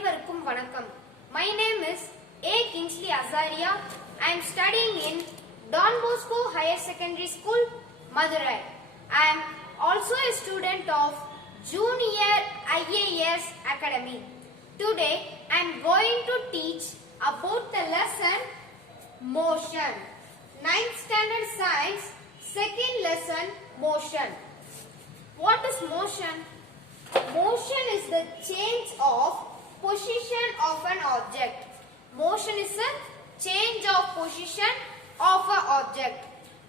அனைவருக்கும் வணக்கம். My name is A. Kingsley Azaria. I am studying in Don Bosco Higher Secondary School, Madurai. I am also a student of Junior IAS Academy. Today I am going to teach about the lesson Motion. 9th Standard Science, second lesson Motion. What is motion? Motion is the change of position of an object. Motion is a change of position of an object.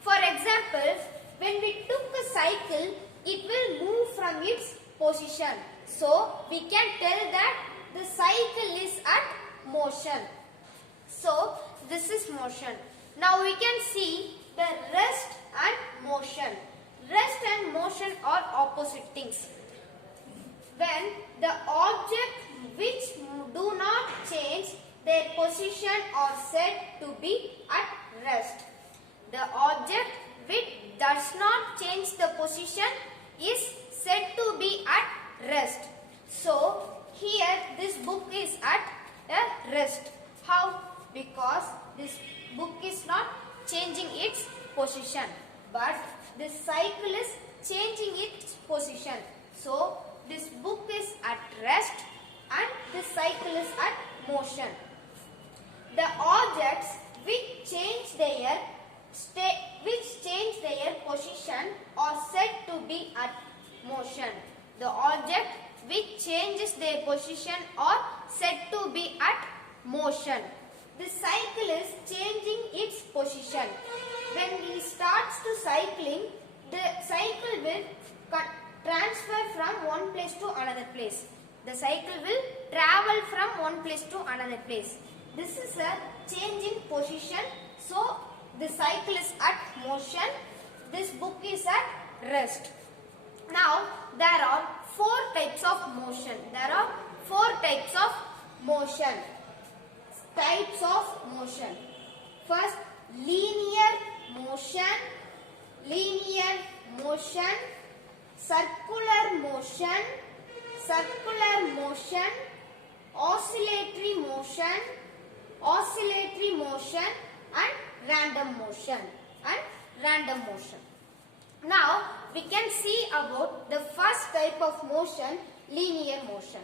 For example, when we took a cycle, it will move from its position. So, we can tell that the cycle is at motion. So, this is motion. Now, we can see the rest and motion. Rest and motion are opposite things. When the object which do not change their position are said to be at rest. The object which does not change the position is said to be at rest. So, here this book is at a rest. How? Because this book is not changing its position, but this cycle is changing its position. So, this book is at rest and this cycle is at motion. The objects which change their position are said to be at motion. The object which changes their position are said to be at motion. The cycle is changing its position. When he starts to cycling, the cycle will transfer from one place to another place. The cycle will travel from one place to another place. This is a change in position. So, the cycle is at motion. This book is at rest. Now, there are 4 types of motion. There are 4 types of motion. Types of motion. First, linear motion, circular motion, oscillatory motion and random motion. Now we can see about the first type of motion, linear motion.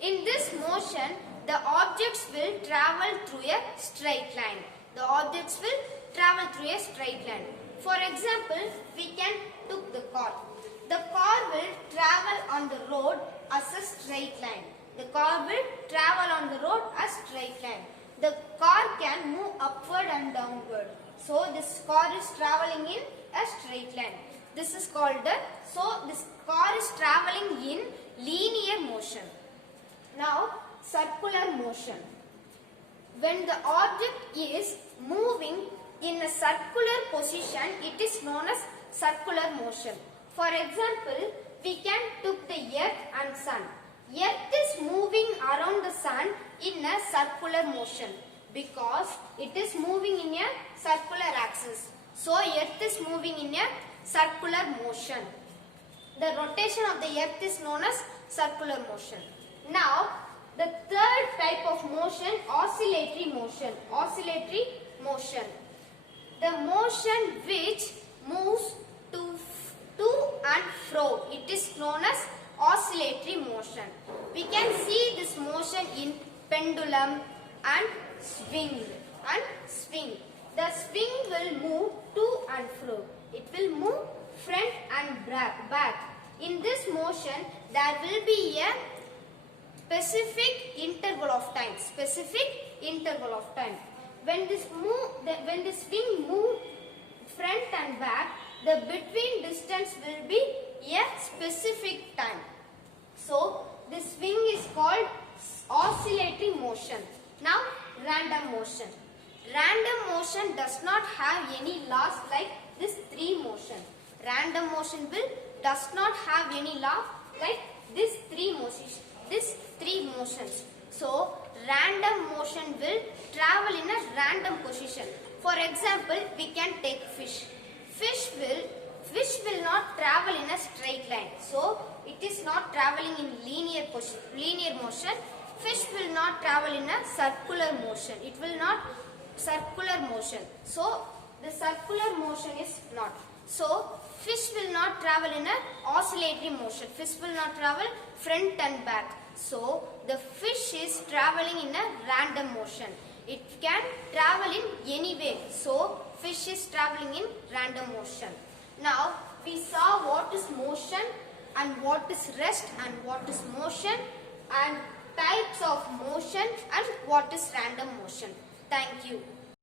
In this motion, the objects will travel through a straight line. For example, we can take the car. The car will travel on the road as a straight line. The car can move upward and downward. So, this car is traveling in a straight line. This is called this car is traveling in linear motion. Now, circular motion. When the object is moving in a circular position, it is known as circular motion. For example, we can take the earth and sun. Earth is moving around the sun in a circular motion because it is moving in a circular axis. So, earth is moving in a circular motion. The rotation of the earth is known as circular motion. Now, the third type of motion, oscillatory motion. The motion which moves to and fro, it is known as oscillatory motion. We can see this motion in pendulum and swing. The swing will move to and fro. It will move front and back. In this motion, there will be a specific interval of time. When this swing moves front and back, the between distance will be a specific time. So, this swing is called oscillatory motion. Now, random motion. Random motion does not have any laws like this 3 motion. Random motion does not have any law like this 3 motions. So, random motion will travel in a random position. For example, we can take fish. Fish will not travel in a straight line. So, it is not traveling in linear motion. fish will not travel in a circular motion. It will not circular motion. So the circular motion is not. So fish will not travel in a oscillatory motion. Fish will not travel front and back. So the fish is traveling in a random motion. It can travel in any way. So fish is traveling in random motion. Now we saw what is motion and what is rest and what is motion and types of motion and what is random motion. Thank you.